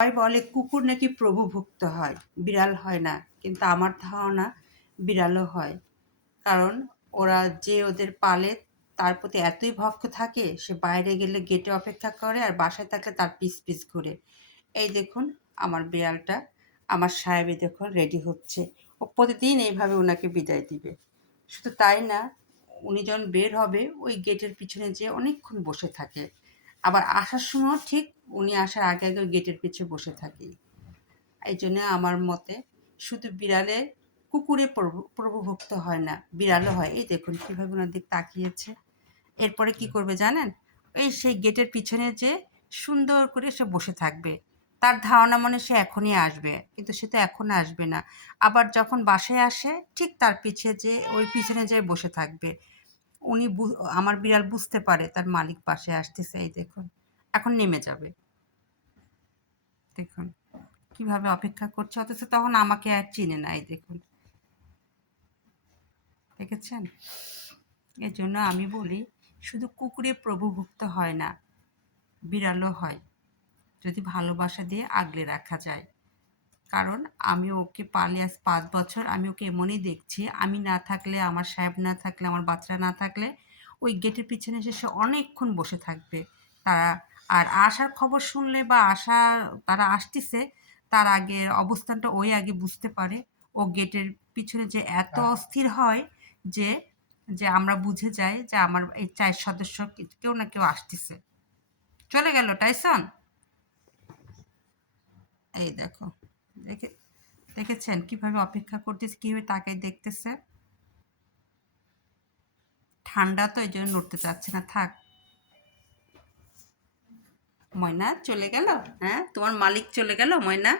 সবাই বলে কুকুর নাকি প্রভুভক্ত হয়, বিড়াল হয় না। কিন্তু আমার ধারণা বিড়ালও হয়। কারণ ওরা যে ওদের পালে তার প্রতি এতই ভক্ত থাকে, সে বাইরে গেলে গেটে অপেক্ষা করে আর বাসায় থাকলে তার পিছ পিছ ঘুরে। এই দেখুন আমার বিড়ালটা, আমার সাহেবই দেখুন রেডি হচ্ছে। ও প্রতিদিন এইভাবে ওনাকে বিদায় দিবে। শুধু তাই না, উনি যখন বের হবে ওই গেটের পিছনে যেয়ে অনেকক্ষণ বসে থাকে। আবার আসার সময়ও ঠিক উনি আসার আগে আগে ওই গেটের পিছে বসে থাকে। এই জন্য আমার মতে শুধু বিড়ালে কুকুরে প্রভুভক্ত হয় না, বিড়ালও হয়। এই দেখুন কীভাবে ওনার দিক তাকিয়েছে। এরপরে কি করবে জানেন? এই সেই গেটের পিছনে যে সুন্দর করে সে বসে থাকবে। তার ধারণা মনে সে এখনই আসবে, কিন্তু সে তো এখন আসবে না। আবার যখন বাসায় আসে ঠিক তার পিছে যে ওই পিছনে যেয়ে বসে থাকবে। উনি আমার বিড়াল বুঝতে পারে তার মালিক পাশে আসতেছে। এই দেখুন এখন নেমে যাবে। দেখুন কিভাবে অপেক্ষা করছে, অথচ তখন আমাকে আর চিনে না। এই দেখুন, দেখেছেন? এর জন্য আমি বলি শুধু কুকুরে প্রভুভক্ত হয় না, বিড়ালও হয়, যদি ভালোবাসা দিয়ে আগলে রাখা যায়। কারণ আমি ওকে পালি আজ ৫ বছর, আমি ওকে এমনই দেখছি, আমি না থাকলে, আমার সাহেব না থাকলে, আমার বাচ্চারা না থাকলে ওই গেটের পিছনে এসে সে অনেকক্ষণ বসে থাকবে। তারা আর আসার খবর শুনলে বা তারা আসতেছে তার আগের অবস্থানটা ওই আগে বুঝতে পারে। ও গেটের পিছনে যে এত অস্থির হয় যে যে আমরা বুঝে যাই যে আমার এই ৪ সদস্য কেউ না কেউ আসতেছে। চলে গেল টাইসন। এই দেখো, দেখে দেখেছেন কিভাবে অপেক্ষা করতেছে, কিভাবে তাকায় দেখতেছে। ঠান্ডা তো এই জন্য নড়তে চাচ্ছে না, থাক। ময়না চলে গেল? হ্যাঁ, তোমার মালিক চলে গেল ময়না?